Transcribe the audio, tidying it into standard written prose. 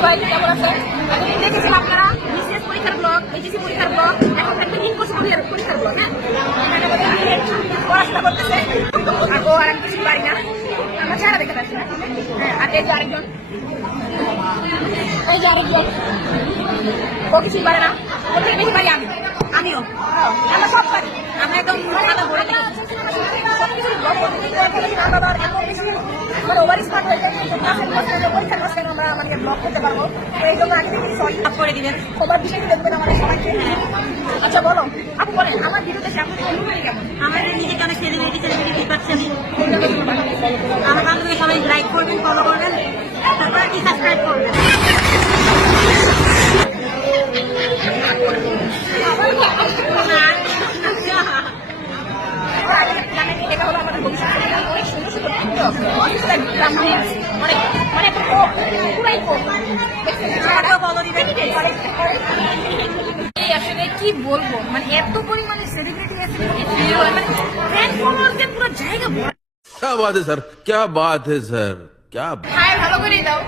সবাই কেমন আছেন? দেখেছেন আপনারা বিসিএস পরীক্ষার ব্লগ, এইচএসসি পরীক্ষার ব্লগ, এখন থাকবে ইনকোর্স পরীক্ষার ব্লগ। হ্যাঁ, এখানে আমাদের পড়াশোনা করতেছে আগো, আর আমি কিছু পারি না, আমরা চেহারা দেখে পাচ্ছি না। হ্যাঁ, আর এই যে আরেকজন, এই যে আরেকজন, ও কিছুই পারে না, ওর থেকে বেশি পারি আমিও, আমরা সব পারি। আমরা একদম খাতা ভরে দিই সবকিছু ব্লগ করতে না বাবার এমন বেশি মানে ওভার স্মার্ট হয়ে যায়, পরীক্ষার মাঝখানে আমরা আমাদের ব্লগ করতে পারবো। তো এই জন্য আগে থেকে সরি করে দিবেন, সবার বিষয়টি দেখবেন আমাদের সবাইকে। আচ্ছা বলো আপু, বলেন আমার ভিডিও দেখে আপনাদের অনুভূতি কেমন? আমার নিজেকে অনেক সেলিব্রিটি ফিল পাচ্ছি আমি। আমার বান্ধবী সবাই লাইক করবেন, ফলো করবেন, তারপরে কি সাবস্ক্রাইব করবেন। এটা হলো আমাদের ভবিষ্যৎ, অনেক সুন্দর সুন্দর মানে পুরাই আসলে কি বলবো, মানে এত পরিমাণে সেলিব্রিটি আছে, মানে পুরো জায়গা। क्या बात है सर, क्या बात है सर, क्या ভালো করে দাও।